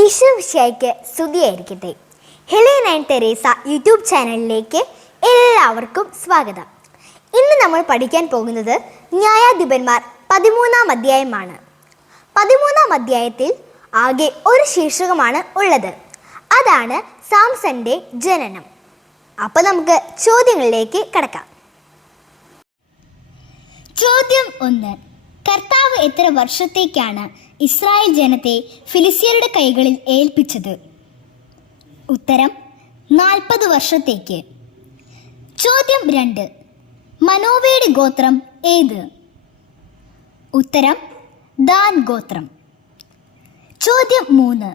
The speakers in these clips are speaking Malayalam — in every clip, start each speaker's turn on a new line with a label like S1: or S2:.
S1: ഈശോ വിഷയ്ക്ക് സ്തുതിയായിരിക്കട്ടെ. ഹെലൻ ആൻഡ് തെരേസ യൂട്യൂബ് ചാനലിലേക്ക് എല്ലാവർക്കും സ്വാഗതം. ഇന്ന് നമ്മൾ പഠിക്കാൻ പോകുന്നത് ന്യായാധിപന്മാർ പതിമൂന്നാം അധ്യായമാണ്. പതിമൂന്നാം അധ്യായത്തിൽ ആകെ ഒരു ശീർഷകമാണ് ഉള്ളത്. അതാണ് സാംസന്റെ ജനനം. അപ്പോൾ നമുക്ക് ചോദ്യങ്ങളിലേക്ക് കടക്കാം.
S2: ചോദ്യം ഒന്ന്. കർത്താവ് എത്ര വർഷത്തേക്കാണ് ഇസ്രായേൽ ജനത്തെ ഫിലിസ്യരുടെ കൈകളിൽ ഏൽപ്പിച്ചത്? ഉത്തരം നാൽപ്പത് വർഷത്തേക്ക്. ചോദ്യം രണ്ട് മനോവയുടെ ഗോത്രം ഏത്? ഉത്തരം ദാൻ ഗോത്രം. ചോദ്യം മൂന്ന്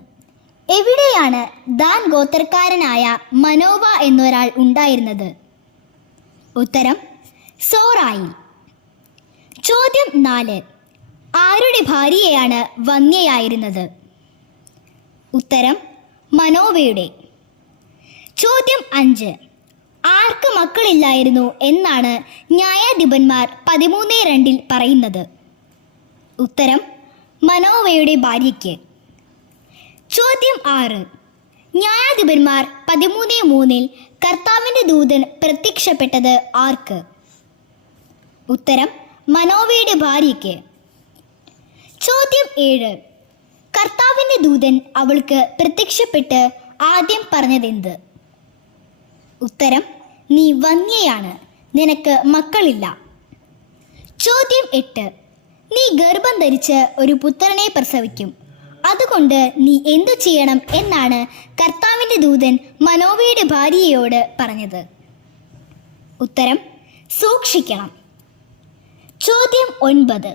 S2: എവിടെയാണ് ദാൻ ഗോത്രക്കാരനായ മനോവ എന്നൊരാൾ ഉണ്ടായിരുന്നത്? ഉത്തരം സോറായിൽ ചോദ്യം നാല്. ആരുടെ ഭാര്യയാണ് വന്യയായിരുന്നത് ഉത്തരം മനോവയുടെ. ചോദ്യം അഞ്ച്. ആർക്ക് മക്കളില്ലായിരുന്നു എന്നാണ് ന്യായാധിപന്മാർ പതിമൂന്ന് രണ്ടിൽ പറയുന്നത്. ഉത്തരം മനോവയുടെ ഭാര്യയ്ക്ക്. ചോദ്യം ആറ്. ന്യായാധിപന്മാർ പതിമൂന്ന് മൂന്നിൽ കർത്താവിന്റെ ദൂതൻ പ്രത്യക്ഷപ്പെട്ടത് ആർക്ക്? ഉത്തരം മനോവയുടെ ഭാര്യയ്ക്ക്. ചോദ്യം ഏഴ്. കർത്താവിന്റെ ദൂതൻ അവൾക്ക് പ്രത്യക്ഷപ്പെട്ട് ആദ്യം പറഞ്ഞതെന്ത്? ഉത്തരം നീ വന്യയാണ് നിനക്ക് മക്കളില്ല. ചോദ്യം എട്ട്. നീ ഗർഭം ധരിച്ച് ഒരു പുത്രനെ പ്രസവിക്കും. അതുകൊണ്ട് നീ എന്തു ചെയ്യണം എന്നാണ് കർത്താവിന്റെ ദൂതൻ മനോവയുടെ ഭാര്യയോട് പറഞ്ഞത്. ഉത്തരം സൂക്ഷിക്കണം. ചോദ്യം ഒൻപത്.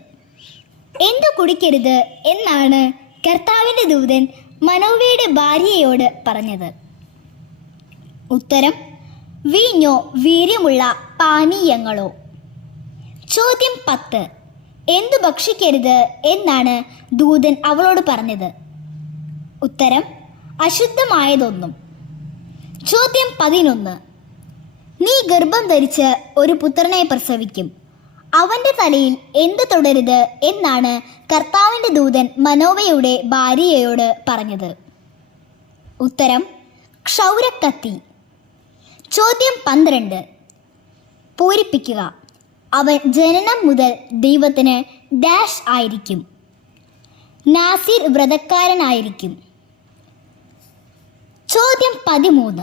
S2: എന്തു കുടിക്കരുത് എന്നാണ് കർത്താവിന്റെ ദൂതൻ മനോവയുടെ ഭാര്യയോട് പറഞ്ഞത്. ഉത്തരം വീഞ്ഞോ വീര്യമുള്ള പാനീയങ്ങളോ. ചോദ്യം പത്ത്. എന്തു ഭക്ഷിക്കരുത് എന്നാണ് ദൂതൻ അവളോട് പറഞ്ഞത്. ഉത്തരം അശുദ്ധമായതൊന്നും. ചോദ്യം പതിനൊന്ന്. നീ ഗർഭം ധരിച്ച് ഒരു പുത്രനെ പ്രസവിക്കും. അവന്റെ തലയിൽ എന്ത് തുടരുത് എന്നാണ് കർത്താവിന്റെ ദൂതൻ മനോവയുടെ ഭാര്യയോട് പറഞ്ഞത്. ഉത്തരം ക്ഷൗരക്കത്തി. ചോദ്യം പന്ത്രണ്ട്. പൂരിപ്പിക്കുക. അവൻ ജനനം മുതൽ ദൈവത്തിന് ഡാഷ് ആയിരിക്കും. നാസിർ വ്രതക്കാരനായിരിക്കും. ചോദ്യം പതിമൂന്ന്.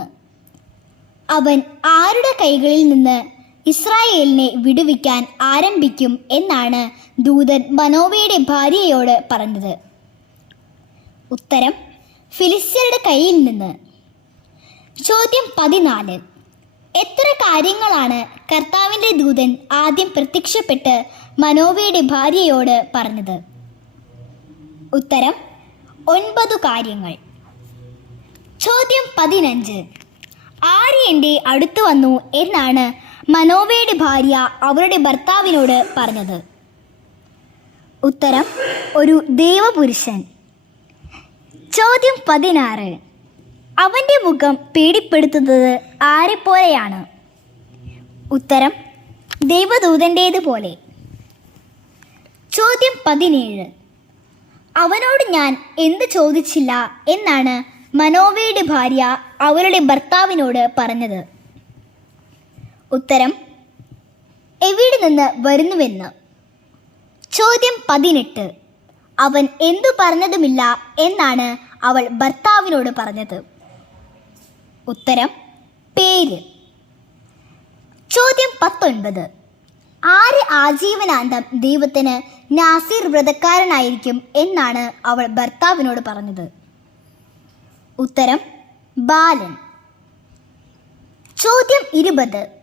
S2: അവൻ ആരുടെ കൈകളിൽ നിന്ന് ഇസ്രായേലിനെ വിടുവിക്കാൻ ആരംഭിക്കും എന്നാണ് ദൂതൻ മനോവയുടെ ഭാര്യയോട് പറഞ്ഞത്. ഉത്തരം ഫിലിസ്ത്യരുടെ കയ്യിൽ നിന്ന്. ചോദ്യം പതിനാല്. എത്ര കാര്യങ്ങളാണ് കർത്താവിന്റെ ദൂതൻ ആദ്യം പ്രത്യക്ഷപ്പെട്ട് മനോവയുടെ ഭാര്യയോട് പറഞ്ഞത്? ഉത്തരം ഒൻപതു കാര്യങ്ങൾ. ചോദ്യം പതിനഞ്ച്. ആര് എന്റെ അടുത്ത് വന്നു എന്നാണ് മനോവയുടെ ഭാര്യ അവരുടെ ഭർത്താവിനോട് പറഞ്ഞത്. ഉത്തരം ഒരു ദേവപുരുഷൻ. ചോദ്യം പതിനാറ്. അവന്റെ മുഖം പേടിപ്പെടുത്തുന്നത് ആരെപ്പോലെയാണ്? ഉത്തരം ദൈവദൂതന്റേതുപോലെ ചോദ്യം പതിനേഴ്. അവനോട് ഞാൻ എന്ത് ചോദിച്ചില്ല എന്നാണ് മനോവയുടെ ഭാര്യ അവരുടെ ഭർത്താവിനോട് പറഞ്ഞത്. ഉത്തരം എവിടെ നിന്ന് വരുന്നുവെന്ന്? ചോദ്യം പതിനെട്ട്. അവൻ എന്തു പറഞ്ഞതുമില്ല എന്നാണ് അവൾ ഭർത്താവിനോട് പറഞ്ഞത്. ഉത്തരം പേര്. ചോദ്യം പത്തൊൻപത്. ആര് ആജീവനാന്തം ദൈവത്തിന് നാസിർ വ്രതക്കാരനായിരിക്കും എന്നാണ് അവൾ ഭർത്താവിനോട് പറഞ്ഞത്? ഉത്തരം ബാലൻ. ചോദ്യം ഇരുപത്.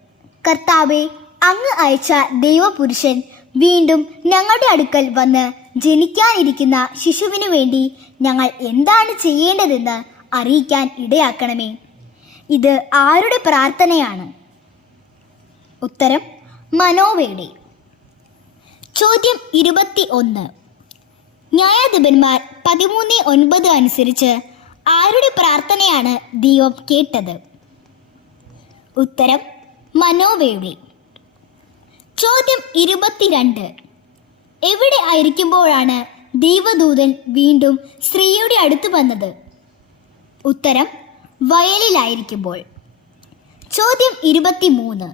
S2: കർത്താവെ അങ്ങ് അയച്ച ദൈവപുരുഷൻ വീണ്ടും ഞങ്ങളുടെ അടുക്കൽ വന്ന് ജനിക്കാനിരിക്കുന്ന ശിശുവിനു വേണ്ടി ഞങ്ങൾ എന്താണ് ചെയ്യേണ്ടതെന്ന് അറിയിക്കാൻ ഇടയാക്കണമേ. ഇത് ആരുടെ പ്രാർത്ഥനയാണ്? ഉത്തരം മനോവയുടെ ചോദ്യം ഇരുപത്തി ഒന്ന് ന്യായാധിപന്മാർ പതിമൂന്ന് ഒൻപത് അനുസരിച്ച് ആരുടെ പ്രാർത്ഥനയാണ് ദൈവം കേട്ടത്? ഉത്തരം മനോവയുടെ ചോദ്യം ഇരുപത്തിരണ്ട്. എവിടെ ആയിരിക്കുമ്പോഴാണ് ദൈവദൂതൻ വീണ്ടും സ്ത്രീയുടെ അടുത്ത് വന്നത്? ഉത്തരം വയലിലായിരിക്കുമ്പോൾ. ചോദ്യം ഇരുപത്തിമൂന്ന്.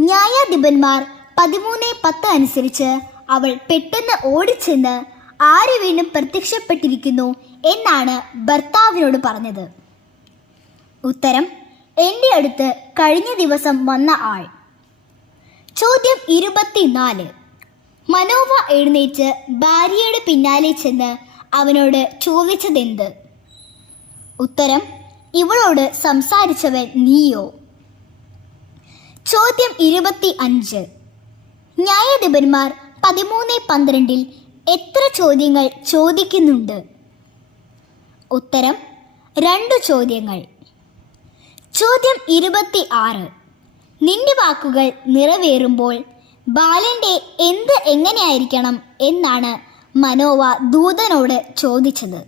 S2: ന്യായാധിപന്മാർ പതിമൂന്ന് പത്ത് അനുസരിച്ച് അവൾ പെട്ടെന്ന് ഓടിച്ചെന്ന് ആര് വീണ്ടും പ്രത്യക്ഷപ്പെട്ടിരിക്കുന്നു എന്നാണ് ഭർത്താവിനോട് പറഞ്ഞത്. ഉത്തരം എന്റെ അടുത്ത് കഴിഞ്ഞ ദിവസം വന്ന ആൾ. ചോദ്യം ഇരുപത്തിനാല്. മനോവ എഴുന്നേറ്റ് ഭാര്യയുടെ പിന്നാലെ ചെന്ന് അവനോട് ചോദിച്ചതെന്ത്? ഉത്തരം ഇവളോട് സംസാരിച്ചവൻ നീയോ? ചോദ്യം ഇരുപത്തി അഞ്ച് ന്യായാധിപന്മാർ പതിമൂന്ന് പന്ത്രണ്ടിൽ എത്ര ചോദ്യങ്ങൾ ചോദിക്കുന്നുണ്ട്? ഉത്തരം രണ്ടു ചോദ്യങ്ങൾ. ചോദ്യം ഇരുപത്തി ആറ് നിന്റെ വാക്കുകൾ നിറവേറുമ്പോൾ ബാലന്റെ എന്ത് എങ്ങനെയായിരിക്കണം എന്നാണ് മനോവ ദൂതനോട് ചോദിച്ചത്.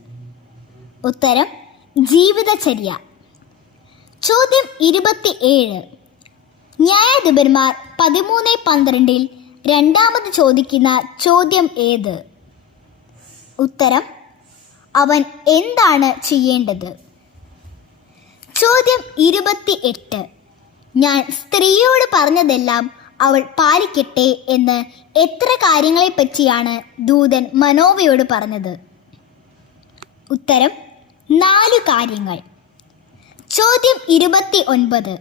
S2: ഉത്തരം ജീവിതചര്യ. ചോദ്യം ഇരുപത്തി ഏഴ് ന്യായാധിപന്മാർ പതിമൂന്ന് പന്ത്രണ്ടിൽ രണ്ടാമത് ചോദിക്കുന്ന ചോദ്യം ഏത്? ഉത്തരം അവൻ എന്താണ് ചെയ്യേണ്ടത്? ചോദ്യം ഇരുപത്തി എട്ട് ഞാൻ സ്ത്രീയോട് പറഞ്ഞതെല്ലാം അവൾ പാലിക്കട്ടെ എന്ന് എത്ര കാര്യങ്ങളെ പറ്റിയാണ് ദൂതൻ മനോവയോട് പറഞ്ഞത്? ഉത്തരം നാല് കാര്യങ്ങൾ. ചോദ്യം ഇരുപത്തി ഒൻപത്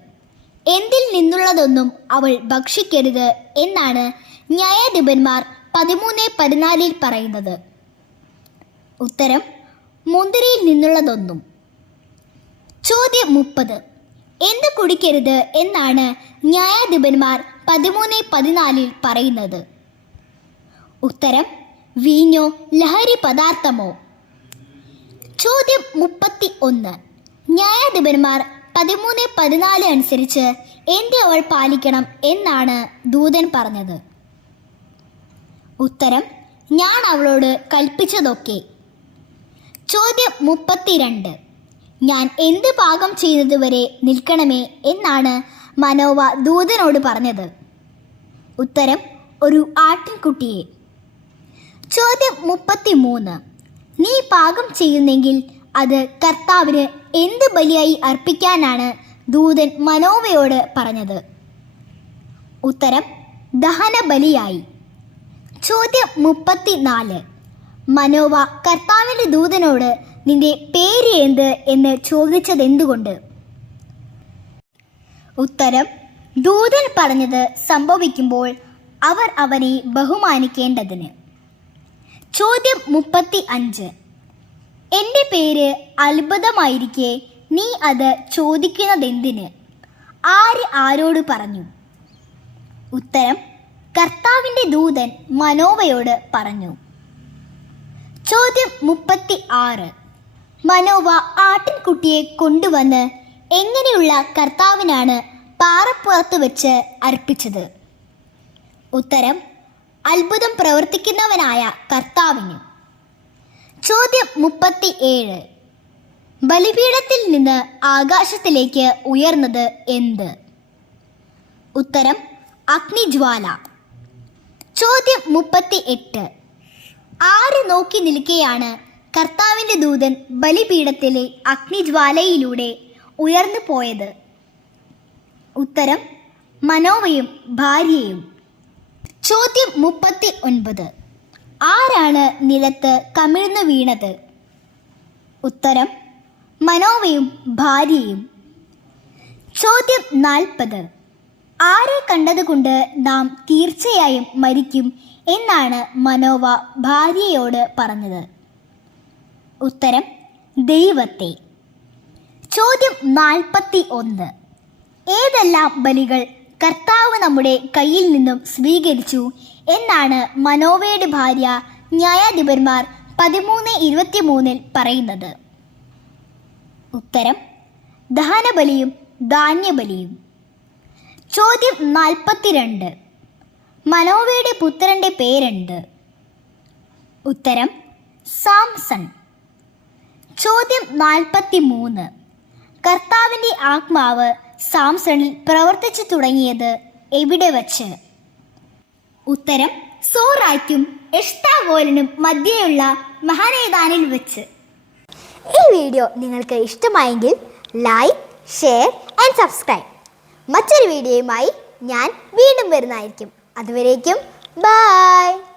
S2: എന്തിൽ നിന്നുള്ളതൊന്നും അവൾ ഭക്ഷിക്കരുത് എന്നാണ് ന്യായാധിപന്മാർ പതിമൂന്ന് പതിനാലിൽ പറയുന്നത്. ഉത്തരം മുന്തിരിയിൽ നിന്നുള്ളതൊന്നും. ചോദ്യം മുപ്പത്. എന്ത് കുടിക്കരുത് എന്നാണ് ന്യായാധിപന്മാർ പതിമൂന്ന് പതിനാലിൽ പറയുന്നത്. ഉത്തരം വീഞ്ഞോ ലഹരി പദാർത്ഥമോ? ചോദ്യം മുപ്പത്തി ഒന്ന് ന്യായാധിപന്മാർ പതിമൂന്ന് പതിനാല് അനുസരിച്ച് എന്ത് അവൾ പാലിക്കണം എന്നാണ് ദൂതൻ പറഞ്ഞത്. ഉത്തരം ഞാൻ അവളോട് കൽപ്പിച്ചതൊക്കെ. ചോദ്യം മുപ്പത്തിരണ്ട്. ഞാൻ എന്ത് പാകം ചെയ്യുന്നതുവരെ നിൽക്കണമേ എന്നാണ് മനോവ ദൂതനോട് പറഞ്ഞത്. ഉത്തരം ഒരു ആട്ടിൻകുട്ടിയെ. ചോദ്യം മുപ്പത്തി മൂന്ന് നീ പാകം ചെയ്യുന്നെങ്കിൽ അത് കർത്താവിന് എന്ത് ബലിയായി അർപ്പിക്കാനാണ് ദൂതൻ മനോവയോട് പറഞ്ഞത്. ഉത്തരം ദഹന ബലിയായി ചോദ്യം മുപ്പത്തി നാല് മനോവ കർത്താവിന്റെ ദൂതനോട് നിന്റെ പേര് എന്ത് എന്ന് ചോദിച്ചതെന്തുകൊണ്ട്? ഉത്തരം ദൂതൻ പറഞ്ഞത് സംഭവിക്കുമ്പോൾ അവർ അവനെ ബഹുമാനിക്കേണ്ടതിന്. ചോദ്യം മുപ്പത്തി അഞ്ച് എന്റെ പേര് അത്ഭുതമായിരിക്കെ നീ അത് ചോദിക്കുന്നതെന്തിന്? ആര് ആരോട് പറഞ്ഞു? ഉത്തരം കർത്താവിന്റെ ദൂതൻ മനോവയോട് പറഞ്ഞു. ചോദ്യം മുപ്പത്തി ആറ് മനോവ ആട്ടിൻകുട്ടിയെ കൊണ്ടുവന്ന് എങ്ങനെയുള്ള കർത്താവിനാണ് പാറപ്പുറത്ത് വെച്ച് അർപ്പിച്ചത്? ഉത്തരം അത്ഭുതം പ്രവർത്തിക്കുന്നവനായ കർത്താവിന്. ചോദ്യം മുപ്പത്തി ഏഴ് ബലിപീഠത്തിൽ നിന്ന് ആകാശത്തിലേക്ക് ഉയർന്നത് എന്ത്? ഉത്തരം അഗ്നിജ്വാല. ചോദ്യം മുപ്പത്തി എട്ട് ആര് നോക്കി നിൽക്കെയാണ് കർത്താവിന്റെ ദൂതൻ ബലിപീഠത്തിലെ അഗ്നിജ്വാലയിലൂടെ ഉയർന്നു പോയത്. ഉത്തരം മനോവയും ഭാര്യയും. ചോദ്യം മുപ്പത്തി ഒൻപത് ആരാണ് നിലത്ത് കമിഴ്ന്നു വീണത്? ഉത്തരം മനോവയും ഭാര്യയും. ചോദ്യം നാൽപ്പത്. ആരെ കണ്ടതുകൊണ്ട് നാം തീർച്ചയായും മരിക്കും എന്നാണ് മനോവ ഭാര്യയോട് പറഞ്ഞത്. ഉത്തരം ദൈവത്തെ. ചോദ്യം നാൽപ്പത്തി ഒന്ന്. ഏതെല്ലാം ബലികൾ കർത്താവ് നമ്മുടെ കയ്യിൽ നിന്നും സ്വീകരിച്ചു എന്നാണ് മനോവയുടെ ഭാര്യ ന്യായാധിപന്മാർ പതിമൂന്ന് ഇരുപത്തിമൂന്നിൽ പറയുന്നത്. ഉത്തരം ദഹനബലിയും ധാന്യബലിയും. ചോദ്യം നാൽപ്പത്തിരണ്ട്. മനോവയുടെ പുത്രന്റെ പേരെന്ത്? ഉത്തരം സാംസൺ. ചോദ്യം നാൽപ്പത്തി മൂന്ന് കർത്താവിന്റെ ആത്മാവ് സാംസണിൽ പ്രവർത്തിച്ചു തുടങ്ങിയത് എവിടെ വച്ച്? ഉത്തരം സോറായ്ക്കും എഷ്താവോലിനും മധ്യയുള്ള മഹാനേതാനിൽ വെച്ച്.
S1: ഈ വീഡിയോ നിങ്ങൾക്ക് ഇഷ്ടമായെങ്കിൽ ലൈക്ക് ഷെയർ ആൻഡ് സബ്സ്ക്രൈബ്. മറ്റൊരു വീഡിയോയുമായി ഞാൻ വീണ്ടും വരുന്നതായിരിക്കും. അതുവരേക്കും ബൈ